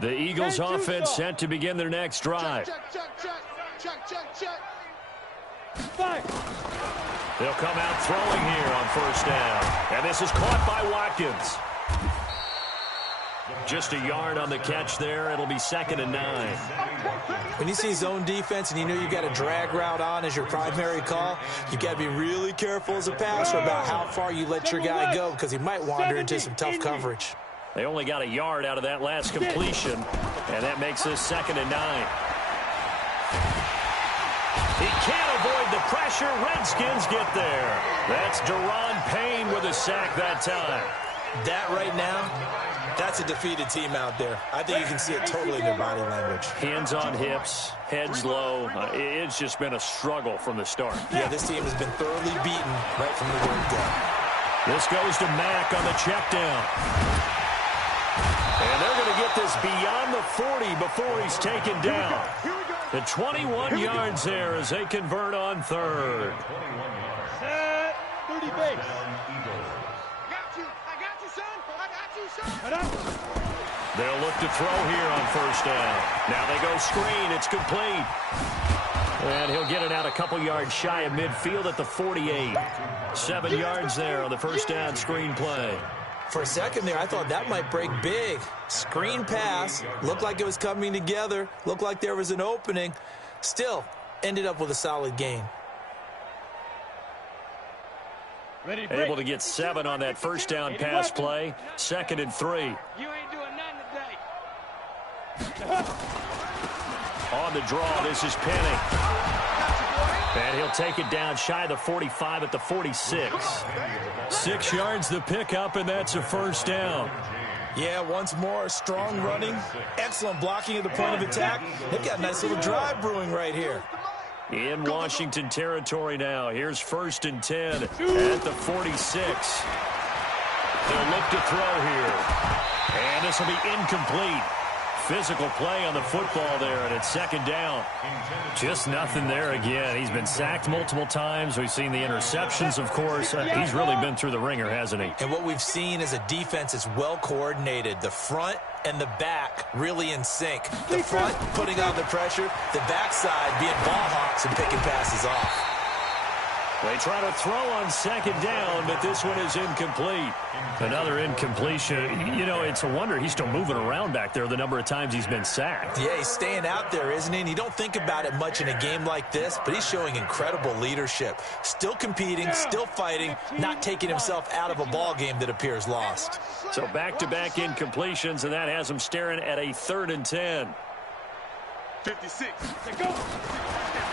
The Eagles offense set to begin their next drive. They'll come out throwing here on first down. And this is caught by Watkins. Just a yard on the catch there. It'll be 2nd and 9. When you see zone defense and you know you've got a drag route on as your primary call, you've got to be really careful as a passer about how far you let your guy go because he might wander into some tough coverage. They only got a yard out of that last completion, and that makes this 2nd and 9. He can't avoid the pressure. Redskins get there. That's Deron Payne with a sack that time. That right now, that's a defeated team out there. I think you can see it totally in their body language. Hands on hips, heads low. It's just been a struggle from the start. Yeah, this team has been thoroughly beaten right from the word go. This goes to Mack on the check down. And they're going to get this beyond the 40 before he's taken down. The 21 yards there as they convert on 3rd. Set, 30 base. I got you, son. They'll look to throw here on first down. Now they go screen. It's complete. And he'll get it out a couple yards shy of midfield at the 48. 7 yards there on the first down screen play. For a second there, I thought that might break big. Screen pass. Looked like it was coming together. Looked like there was an opening. Still, ended up with a solid gain. Able to get 7 on that first down pass play. 2nd and 3. You ain't doing nothing today. On the draw, this is Penny. And he'll take it down shy of the 45 at the 46. 6 yards the pickup, and that's a first down. Yeah, once more, strong running, excellent blocking at the point of attack. They've got a nice little drive brewing right here. In Washington territory now. Here's 1st and 10 at the 46. They'll look to throw here. And this will be incomplete. Physical play on the football there, and it's 2nd down. Just nothing there again. He's been sacked multiple times. We've seen the interceptions, of course. He's really been through the ringer, hasn't he? And what we've seen is a defense that's well coordinated. The front and the back really in sync. The front putting on the pressure, the backside being ball hawks and picking passes off. They try to throw on 2nd down, but this one is incomplete. Another incompletion. You know, it's a wonder he's still moving around back there the number of times he's been sacked. Yeah, he's staying out there, isn't he? And you don't think about it much in a game like this, but he's showing incredible leadership. Still competing, still fighting, not taking himself out of a ball game that appears lost. So back-to-back incompletions, and that has him staring at a 3rd and 10. 56.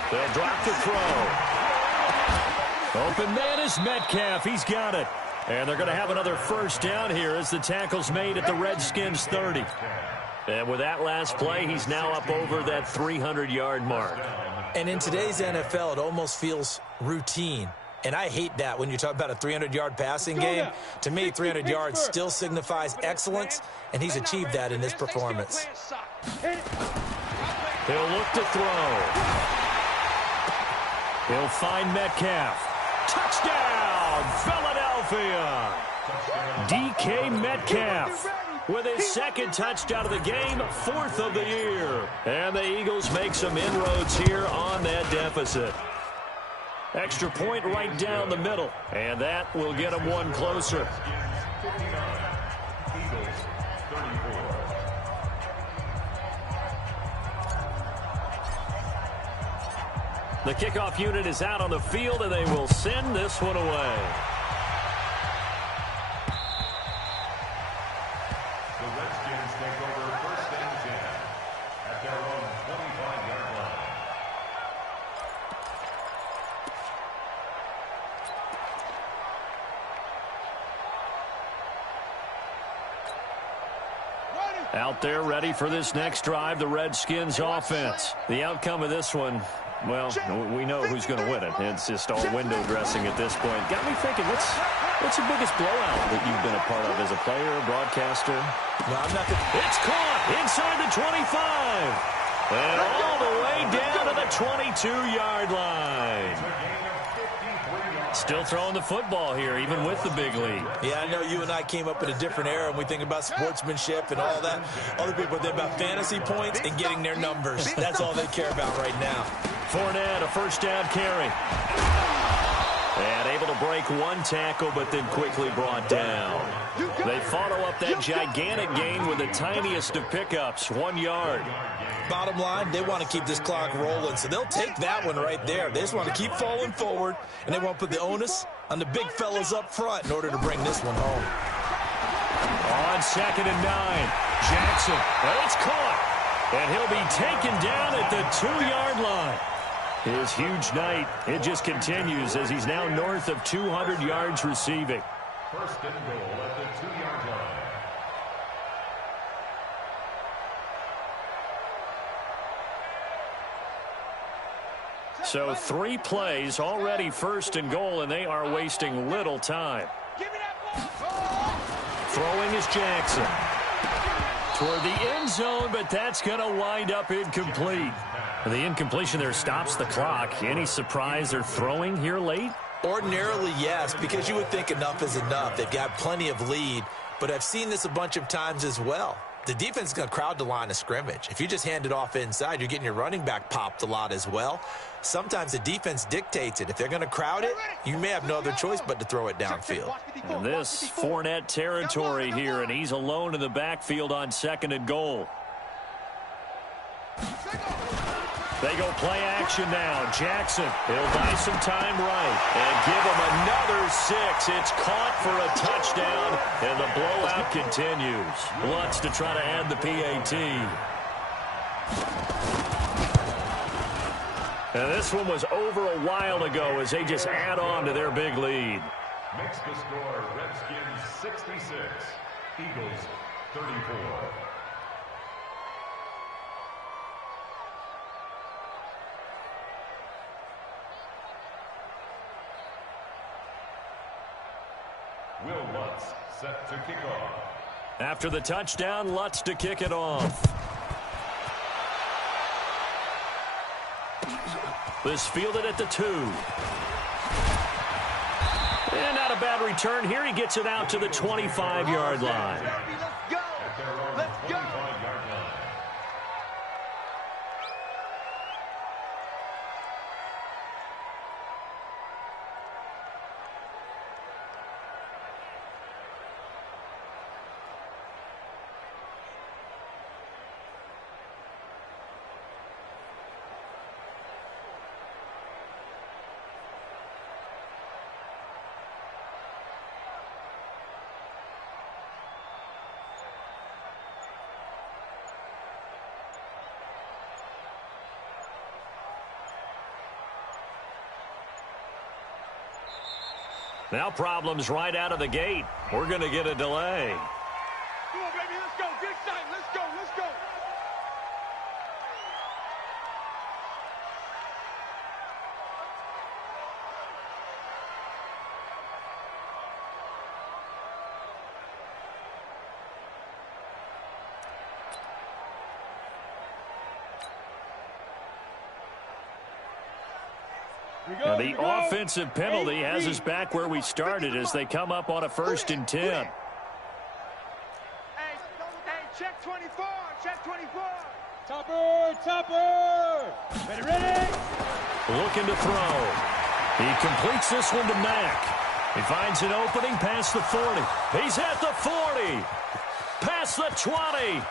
They'll drop the throw. Open man is Metcalf. He's got it. And they're going to have another first down here as the tackle's made at the Redskins 30. And with that last play, he's now up over that 300-yard mark. And in today's NFL, it almost feels routine. And I hate that when you talk about a 300-yard passing game. To me, 300 yards still signifies excellence, and he's achieved that in this performance. He'll look to throw. He'll find Metcalf. Touchdown, Philadelphia! DK Metcalf with his 2nd touchdown of the game, 4th of the year. And the Eagles make some inroads here on that deficit. Extra point right down the middle, and that will get them one closer. The kickoff unit is out on the field, and they will send this one away. The Redskins take over 1st and 10 at their own 25-yard line. Out there ready for this next drive, the Redskins offense. The outcome of this one, well, we know who's going to win it. It's just all window dressing at this point. Got me thinking, what's the biggest blowout that you've been a part of as a player, broadcaster? No, I'm not gonna... It's caught inside the 25. And all the way down to the 22-yard line. still throwing the football here, even with the big lead. Yeah, I know you and I came up in a different era, and we think about sportsmanship and all that. Other people think about fantasy points and getting their numbers. That's all they care about right now. Fournette, a first down carry. And able to break one tackle, but then quickly brought down. They follow up that gigantic gain with the tiniest of pickups, 1 yard. Bottom line, they want to keep this clock rolling, so they'll take that one right there. They just want to keep falling forward, and they want to put the onus on the big fellas up front in order to bring this one home. On 2nd and 9, Jackson, but it's caught, and he'll be taken down at the 2-yard line. His huge night, it just continues as he's now north of 200 yards receiving. First and goal at the 2-yard line. So 3 plays, already first and goal, and they are wasting little time. Throwing is Jackson. Toward the end zone, but that's going to wind up incomplete. The incompletion there stops the clock. Any surprise they're throwing here late? Ordinarily, yes, because you would think enough is enough. They've got plenty of lead, but I've seen this a bunch of times as well. The defense is going to crowd the line of scrimmage. If you just hand it off inside, you're getting your running back popped a lot as well. Sometimes the defense dictates it. If they're going to crowd it, you may have no other choice but to throw it downfield. And this Fournette territory here, and he's alone in the backfield on 2nd and goal. They go play action now. Jackson, he'll buy some time right and give him another 6. It's caught for a touchdown, and the blowout continues. Lutz to try to add the PAT. And this one was over a while ago as they just add on to their big lead. Makes the score Redskins 66, Eagles 34. Will Lutz set to kick off. After the touchdown, Lutz to kick it off. This fielded at the 2. And not a bad return here. He gets it out to the 25-yard line. Let's go. Let's go. Now problems right out of the gate. We're going to get a delay. Come on, baby. Let's go. Get excited. Let's go. Let's go. Now the offensive penalty has us back where we started as they come up on a 1st and 10. Hey, check 24. Check 24. Topper. Ready. Looking to throw. He completes this one to Mack. He finds an opening past the 40. He's at the 40. Past the 20.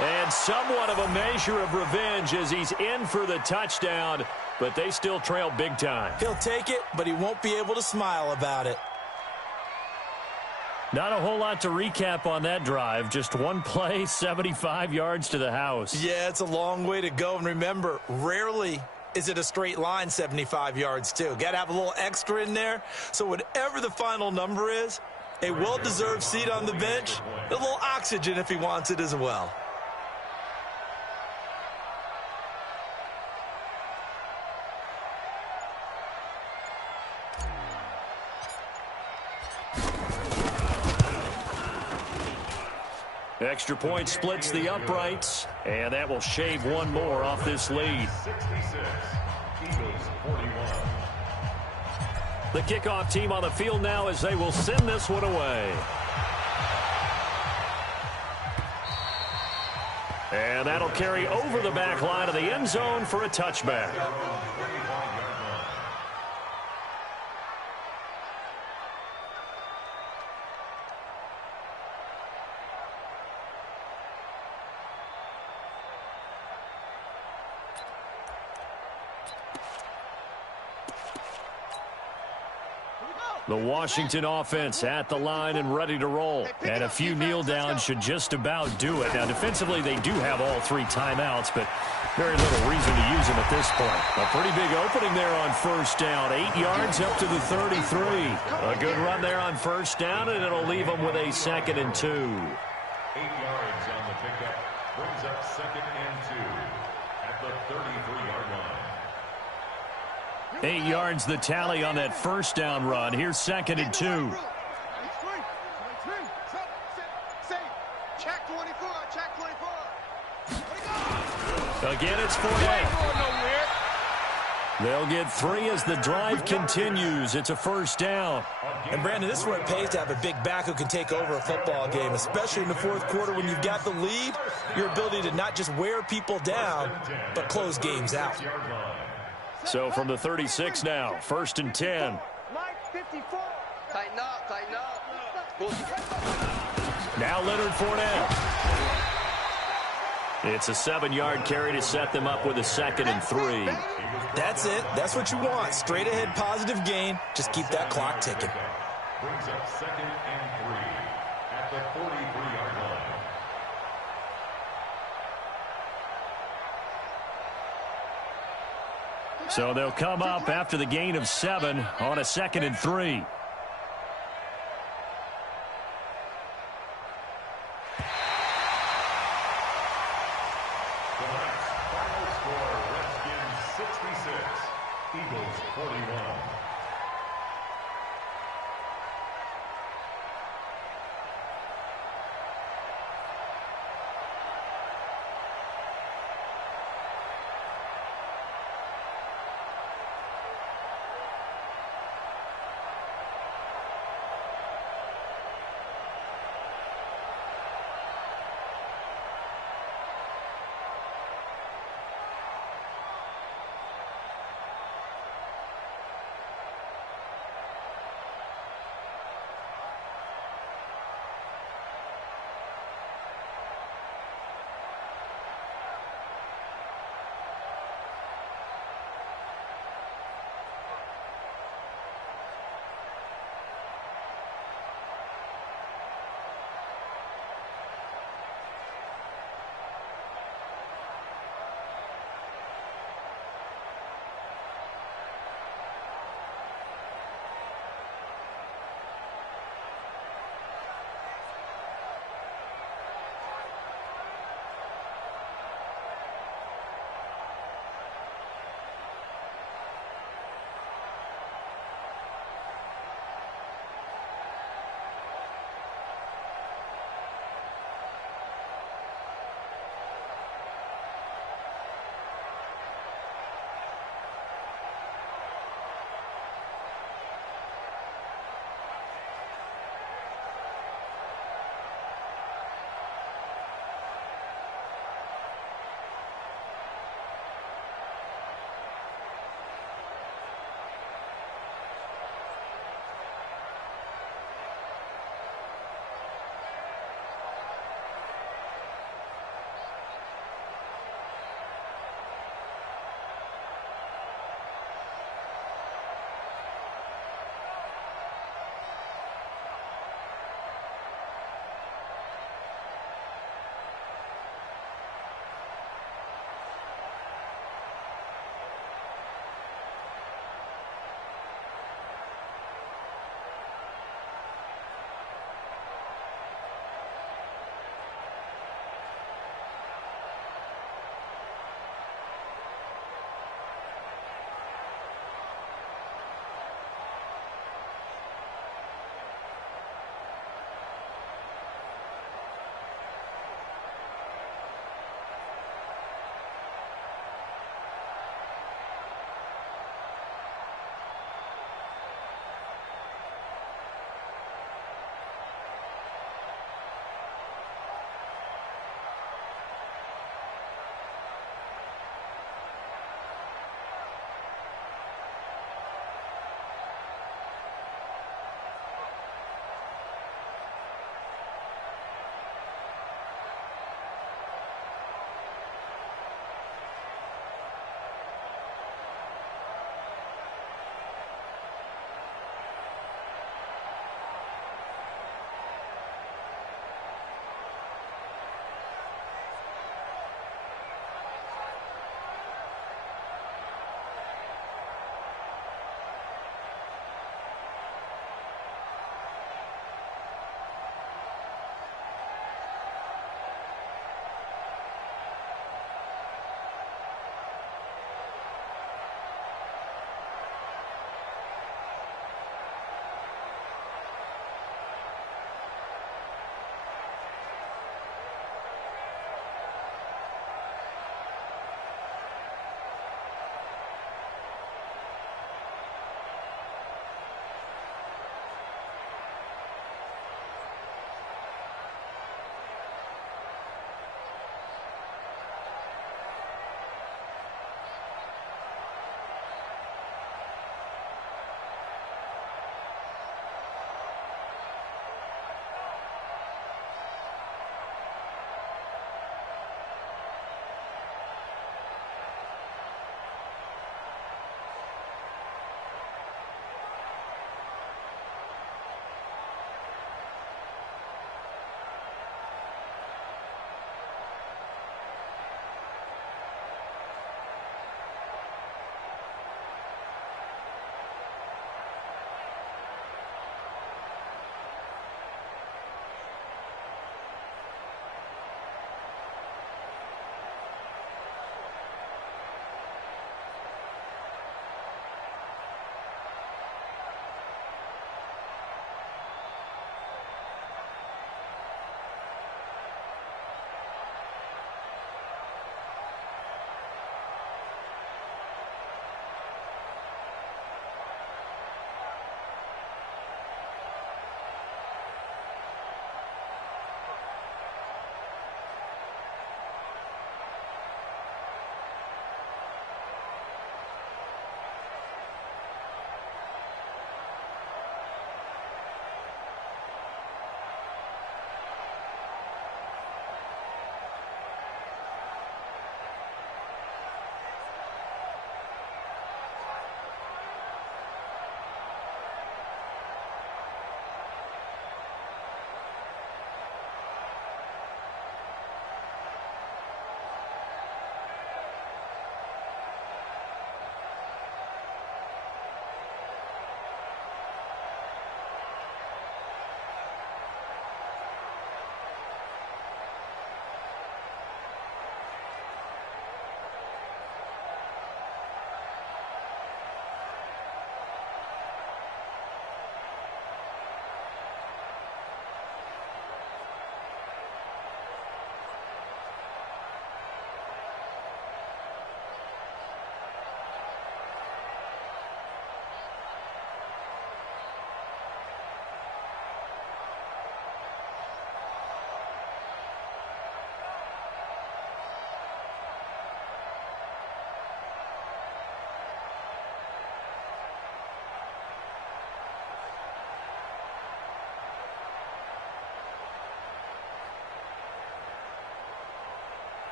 And somewhat of a measure of revenge as he's in for the touchdown, but they still trail big time. He'll take it, but he won't be able to smile about it. Not a whole lot to recap on that drive. Just one play, 75 yards to the house. Yeah, it's a long way to go. And remember, rarely is it a straight line 75 yards, too. Got to have a little extra in there. So whatever the final number is, a well-deserved seat on the bench, a little oxygen if he wants it as well. Extra point splits the uprights, and that will shave one more off this lead. 66, Eagles 41. The kickoff team on the field now as they will send this one away. And that'll carry over the back line of the end zone for a touchback. The Washington offense at the line and ready to roll. And a few kneel downs should just about do it. Now, defensively, they do have all 3 timeouts, but very little reason to use them at this point. A pretty big opening there on first down. 8 yards up to the 33. A good run there on first down, and it'll leave them with a 2nd and 2. 8 yards on the pickup. Brings up 2nd and 2 at the 33-yard line. 8 yards the tally on that first down run. Here's 2nd and 2. Check 24, check 24. Again, it's Fournette. They'll get 3 as the drive continues. It's a first down. And, Brandon, this is where it pays to have a big back who can take over a football game, especially in the fourth quarter when you've got the lead. Your ability to not just wear people down, but close games out. So from the 36 now, 1st and 10. Mike 54. Tighten up, tighten up. Now Leonard Fournette. It's a 7-yard carry to set them up with a 2nd and 3. That's it. That's what you want. Straight ahead positive gain. Just keep that clock ticking. Brings up 2nd and 3 at the 43-yard line. So they'll come up after the gain of 7 on a 2nd and 3. Final score, Redskins 66, Eagles 41.